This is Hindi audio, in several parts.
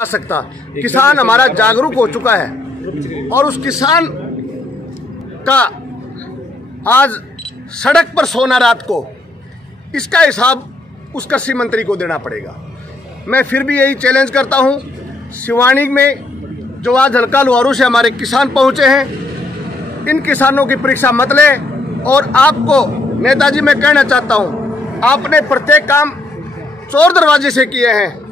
आ सकता। किसान हमारा जागरूक हो चुका है और उस किसान का आज सड़क पर सोना रात को, इसका हिसाब उस कृषि मंत्री को देना पड़ेगा। मैं फिर भी यही चैलेंज करता हूं, सिवानी में जो आज हल्का लुहारू से हमारे किसान पहुंचे हैं, इन किसानों की परीक्षा मत ले। और आपको नेताजी मैं कहना चाहता हूं, आपने प्रत्येक काम चोर दरवाजे से किए हैं,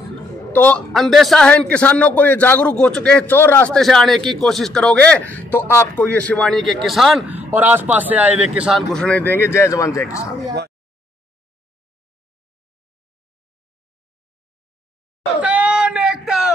तो अंदेशा है इन किसानों को, ये जागरूक हो चुके हैं। चोर रास्ते से आने की कोशिश करोगे तो आपको ये सिवानी के किसान और आसपास से आए हुए किसान घुसने देंगे। जय जवान जय किसान।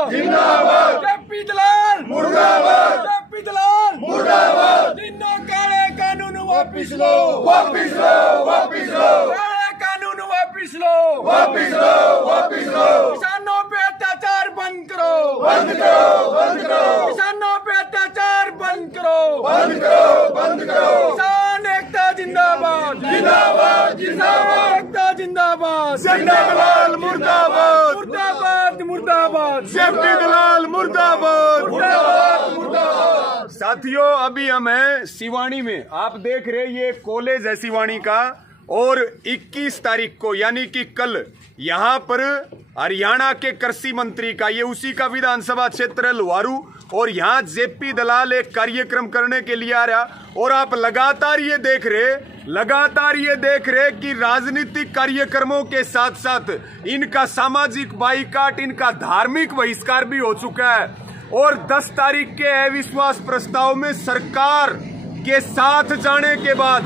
जिंदाबाद। जेपी दलाल मुर्दाबाद। जेपी दलाल मुर्दाबाद। जिन्ना काले कानून वापिस लो, वापिस लो, वापिस लो। काले कानून वापिस लो, वापिस लो, वापिस लो। किसानों पे अत्याचार बंद करो, बंद करो, बंद करो। किसानों पे अत्याचार बंद करो, बंद करो, बंद करो। किसान एकता जिंदाबाद, जिंदाबाद, जिंदाबाद। एकता जिंदाबाद। जेपी दलाल मुर्दाबाद, मुर्दाबाद, मुर्दाबाद। जेपी दलाल मुर्दाबाद, मुर्दाबाद, मुर्दाबाद। साथियों, अभी हम हैं सिवानी में। आप देख रहे ये कॉलेज है सिवानी का, और 21 तारीख को यानी कि कल यहाँ पर हरियाणा के कृषि मंत्री का, ये उसी का विधानसभा क्षेत्र है लुहारू, और यहाँ जेपी दलाल एक कार्यक्रम करने के लिए आ रहा। और आप लगातार ये देख रहे कि राजनीतिक कार्यक्रमों के साथ साथ इनका सामाजिक बाइकाट, इनका धार्मिक बहिष्कार भी हो चुका है। और 10 तारीख के अविश्वास प्रस्ताव में सरकार के साथ जाने के बाद,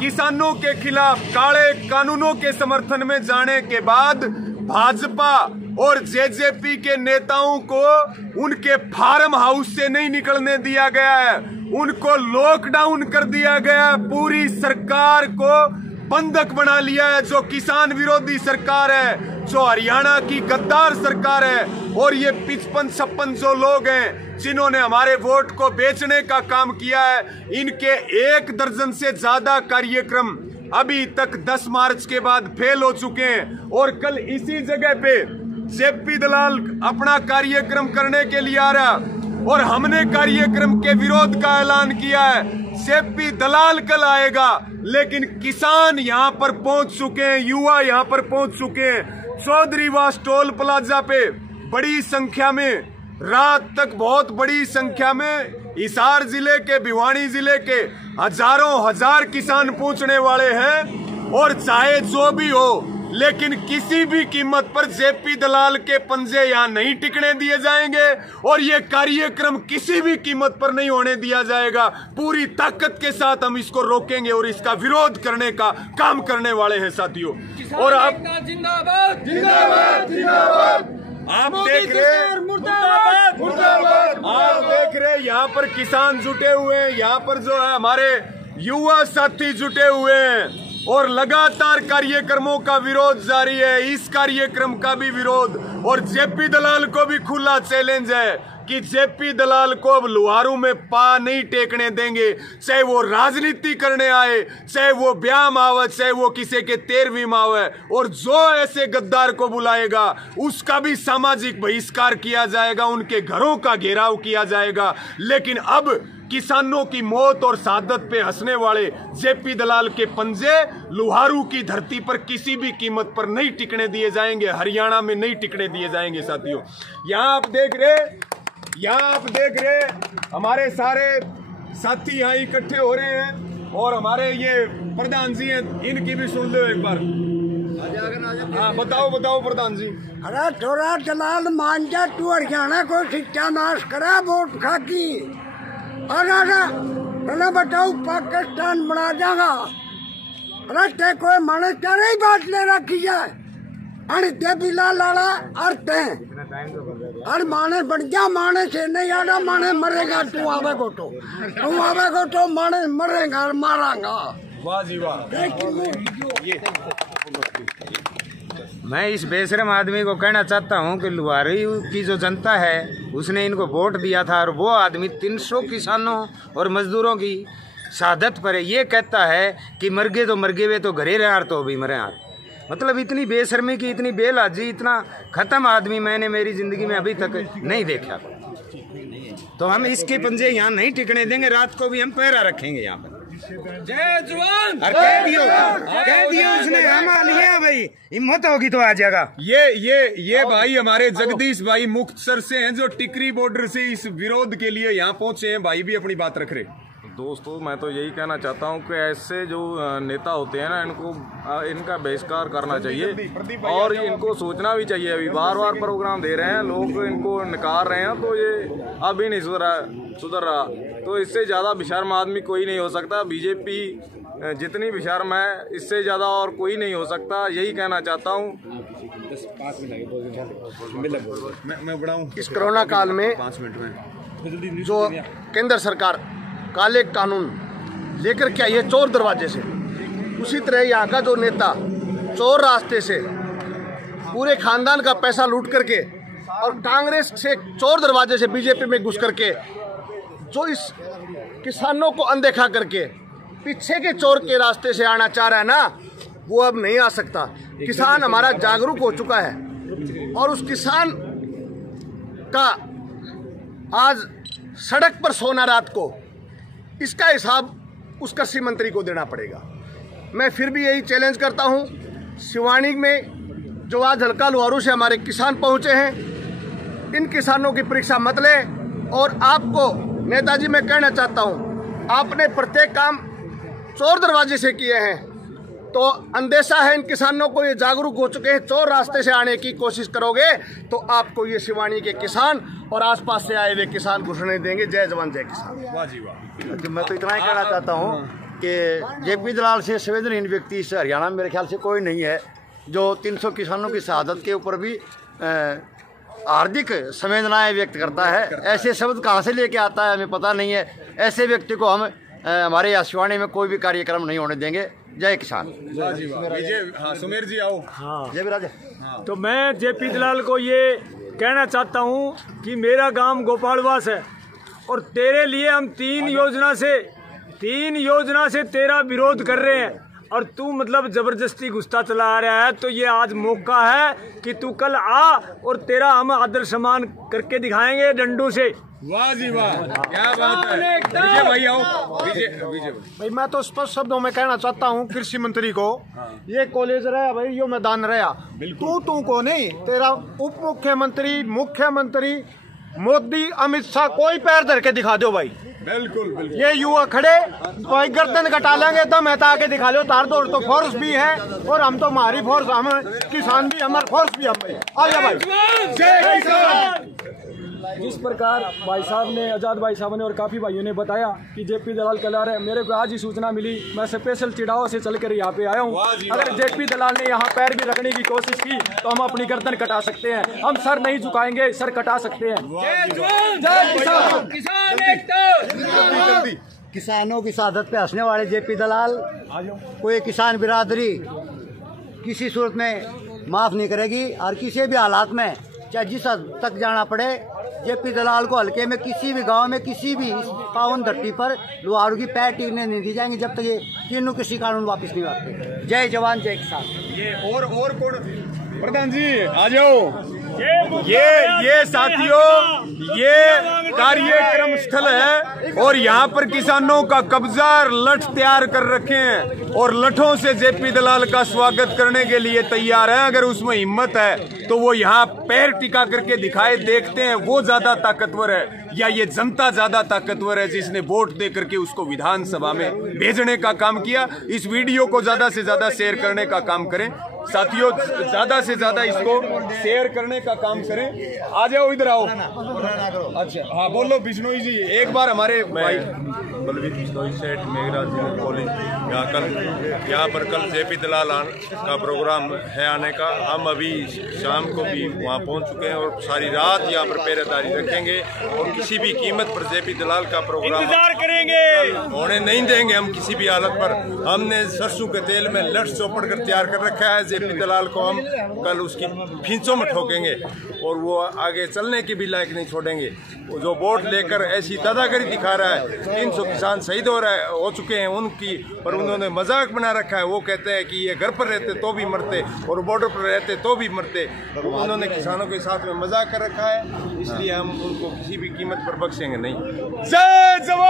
किसानों के खिलाफ काले कानूनों के समर्थन में जाने के बाद, भाजपा और जेजेपी के नेताओं को उनके फार्म हाउस से नहीं निकलने दिया गया है, उनको लॉकडाउन कर दिया गया। पूरी सरकार को बंधक बना लिया है, जो किसान विरोधी सरकार है, जो हरियाणा की गद्दार सरकार है। और ये 55-56 जो लोग हैं जिन्होंने हमारे वोट को बेचने का काम किया है, इनके 1 दर्जन से ज्यादा कार्यक्रम अभी तक 10 मार्च के बाद फेल हो चुके हैं। और कल इसी जगह पे जेपी दलाल अपना कार्यक्रम करने के लिए आ रहा, और हमने कार्यक्रम के विरोध का ऐलान किया है। जेपी दलाल कल आएगा, लेकिन किसान यहाँ पर पहुंच चुके हैं, युवा यहाँ पर पहुंच चुके हैं। चौधरीवास टोल प्लाजा पे बड़ी संख्या में, रात तक बहुत बड़ी संख्या में हिसार जिले के, भिवानी जिले के हजारों हजार किसान पहुंचने वाले हैं। और चाहे जो भी हो, लेकिन किसी भी कीमत पर जेपी दलाल के पंजे यहाँ नहीं टिकने दिए जाएंगे, और ये कार्यक्रम किसी भी कीमत पर नहीं होने दिया जाएगा। पूरी ताकत के साथ हम इसको रोकेंगे और इसका विरोध करने का काम करने वाले हैं साथियों। और आप जिंदाबाद, जिंदाबाद, जिंदाबाद। आप देख रहे, मुर्दाबाद, मुर्दाबाद। आप देख रहे यहाँ पर किसान जुटे हुए हैं, यहाँ पर जो है हमारे युवा साथी जुटे हुए हैं, और लगातार कार्यक्रमों का विरोध जारी है। इस कार्यक्रम का भी विरोध, और जेपी दलाल को भी खुला चैलेंज है कि जेपी दलाल को अब लुहारू में पा नहीं टेकने देंगे। चाहे वो राजनीति करने आए, चाहे वो ब्याह आवे, चाहे वो किसी के 13वीं आवे, और जो ऐसे गद्दार को बुलाएगा उसका भी सामाजिक बहिष्कार किया जाएगा, उनके घरों का घेराव किया जाएगा। लेकिन अब किसानों की मौत और शहादत पे हंसने वाले जेपी दलाल के पंजे लुहारू की धरती पर किसी भी कीमत पर नहीं टिकने दिए जाएंगे, हरियाणा में नहीं टिकने दिए जाएंगे साथियों। यहाँ आप देख रहे हमारे सारे साथी यहाँ इकट्ठे हो रहे हैं, और हमारे ये प्रधान जी हैं, इनकी भी सुन लो एक बार। हाँ, बताओ प्रधान जी। अरे थोड़ा दलाल मान जा, तू हरियाणा को शिक्षा नाश करा वोट खा की। अरे बताओ पाकिस्तान बना जाएगा। अरे ते कोई मानस क्या नहीं बात ले रखी है, अरे ते बिला लाड़ा अर्थ है, अरे मानस बन जा, मानस से नहीं आना, मानस मरेगा। तू आवेगो तो मानस मरेगा और मारांगा। वाह जी वाह। मैं इस बेशरम आदमी को कहना चाहता हूं कि लुहारू की जो जनता है उसने इनको वोट दिया था, और वो आदमी 300 किसानों और मजदूरों की शहादत पर ये कहता है कि मर गए तो मर गए, वे तो घरे रहे तो भी मरे हार। मतलब इतनी बेशर्मी की, इतनी बेलाजी, इतना खत्म आदमी मैंने मेरी जिंदगी में अभी तक नहीं देखा। तो हम इसके पंजे यहाँ नहीं टिकने देंगे, रात को भी हम पहरा रखेंगे यहाँ पर। जय जवान। कह दियो उसने, हम लिया भाई, हिम्मत होगी तो आ जाएगा। ये भाई हमारे जगदीश भाई मुक्तसर से हैं, जो टिकरी बॉर्डर से इस विरोध के लिए यहाँ पहुंचे हैं। भाई भी अपनी बात रख रहे। दोस्तों, मैं तो यही कहना चाहता हूँ कि ऐसे जो नेता होते हैं ना, इनका बहिष्कार करना चाहिए और इनको सोचना भी चाहिए। अभी बार बार प्रोग्राम दे रहे हैं, लोग इनको नकार रहे हैं, तो ये अभी नहीं सुधर रहा। तो इससे ज़्यादा बेशर्म आदमी कोई नहीं हो सकता। बीजेपी जितनी बेशर्म है, इससे ज़्यादा और कोई नहीं हो सकता। यही कहना चाहता हूँ। मैं बढ़ाऊँ? इस कोरोना काल में 5 मिनट में जो केंद्र सरकार काले कानून लेकर के आई है चोर दरवाजे से, उसी तरह यहाँ का जो नेता चोर रास्ते से पूरे खानदान का पैसा लूट करके और कांग्रेस से चोर दरवाजे से बीजेपी में घुस करके जो इस किसानों को अनदेखा करके पीछे के चोर के रास्ते से आना चाह रहा है ना, वो अब नहीं आ सकता। किसान हमारा जागरूक हो चुका है और उस किसान का आज सड़क पर सोना रात को, इसका हिसाब उस कृषि मंत्री को देना पड़ेगा। मैं फिर भी यही चैलेंज करता हूं, सिवानी में जो आज हल्का लुहारू से हमारे किसान पहुंचे हैं, इन किसानों की परीक्षा मत लें। और आपको नेताजी मैं कहना चाहता हूं, आपने प्रत्येक काम चोर दरवाजे से किए हैं, तो अंदेशा है इन किसानों को, ये जागरूक हो चुके हैं। चोर रास्ते से आने की कोशिश करोगे तो आपको ये सिवानी के किसान और आसपास से आए हुए किसान घुसने देंगे। जय जवान जय किसान। वाह जी वाह। मैं तो इतना ही कहना चाहता हूँ कि जेपी दलाल से संवेदनहीन व्यक्ति इस हरियाणा में मेरे ख्याल से कोई नहीं है, जो 300 किसानों की शहादत के ऊपर भी हार्दिक संवेदनाएं व्यक्त करता है। ऐसे शब्द कहाँ से लेके आता है हमें पता नहीं है। ऐसे व्यक्ति को हम हमारे आशिवानी में कोई भी कार्यक्रम नहीं होने देंगे। जय किसान। सुमेर जी आओ। हाँ जय विराज। तो मैं जेपी दलाल को ये कहना चाहता हूँ कि मेरा गांव गोपालवास है और तेरे लिए हम 3 योजना से तेरा विरोध कर रहे हैं और तू मतलब जबरदस्ती घुसता चला आ रहा है। तो ये आज मौका है कि तू कल आ और तेरा हम आदर सम्मान करके दिखाएंगे डंडू से। वाह जी वाह, क्या बात है। विजय भाई आओ। विजय भाई मैं तो स्पष्ट शब्दों में कहना चाहता हूँ कृषि मंत्री को, ये कॉलेज रहा भाई, यो मैदान रहा, तू को नहीं, तेरा उप मुख्यमंत्री, मुख्यमंत्री मोदी, अमित शाह कोई पैर धर के दिखा दो भाई। बिल्कुल बिल्कुल। ये युवा खड़े भाई गर्दन कटा लेंगे, दम है आके दिखा लो। तार दौड़ तो फोर्स भी है और हम तो हमारी फोर्स, हम किसान भी, हमारे फोर्स भी हम भाई। आ जा भाई। जिस प्रकार भाई साहब ने, आजाद भाई साहब ने और काफ़ी भाइयों ने बताया कि जेपी दलाल कल आ रहे हैं, मेरे को आज ही सूचना मिली। मैं स्पेशल चिड़ाव से चलकर यहाँ पे आया हूँ। अगर जेपी दलाल ने यहाँ पैर भी रखने की कोशिश की तो हम अपनी गर्दन कटा सकते हैं। हम सर नहीं झुकाएंगे, सर कटा सकते हैं। किसानों की शहादत पे हंसने वाले जेपी दलाल कोई किसान बिरादरी किसी सूरत में माफ़ नहीं करेगी और किसी भी हालात में, चाहे जिस हद तक जाना पड़े, जेपी दलाल को हल्के में किसी भी गांव में, किसी भी इस पावन धरती पर लुहारू की पैर टिकने नहीं दी जाएंगी जब तक ये तीनों कृषि कानून वापस नहीं आते। जय जवान जय किसान। ये और कौन? प्रधान जी आ जाओ। ये साथियों, ये कार्यक्रम स्थल है और यहाँ पर किसानों का कब्जा लठ तैयार कर रखे हैं और लठों से जेपी दलाल का स्वागत करने के लिए तैयार है। अगर उसमें हिम्मत है तो वो यहाँ पैर टिका करके दिखाए, देखते हैं वो ज्यादा ताकतवर है या ये जनता ज्यादा ताकतवर है जिसने वोट दे करके उसको विधानसभा में भेजने का काम किया। इस वीडियो को ज्यादा से ज्यादा शेयर करने का काम करें साथियों, ज्यादा से ज्यादा इसको शेयर करने का काम करें। आ जाओ, इधर आओ। अच्छा हाँ बोलो बिश्नोई जी, एक बार हमारे भाई बलवीर बिश्नोई सेठ मेघराज जी कॉलेज यहाँ पर कल जेपी दलाल का प्रोग्राम है आने का। हम अभी शाम को भी वहाँ पहुँच चुके हैं और सारी रात यहाँ पर पहरेदारी रखेंगे और किसी भी कीमत पर जेपी दलाल का प्रोग्राम इंतजार करेंगे, होने नहीं देंगे हम किसी भी हालत पर। हमने सरसों के तेल में लठ चौपड़ कर तैयार कर रखा है। जेपी दलाल को हम कल उसकी फिंचों में ठोकेंगे और वो आगे चलने के भी लायक नहीं छोड़ेंगे। वो जो वोट लेकर ऐसी दादागिरी दिखा रहा है, 300 किसान शहीद हो चुके हैं उनकी, पर उन्होंने मजाक बना रखा है। वो कहते हैं कि ये घर पर रहते तो भी मरते और बॉर्डर पर रहते तो भी मरते। उन्होंने किसानों के साथ में मजाक कर रखा है, इसलिए हम उनको किसी भी कीमत पर बख्शेंगे नहीं। जय जवान।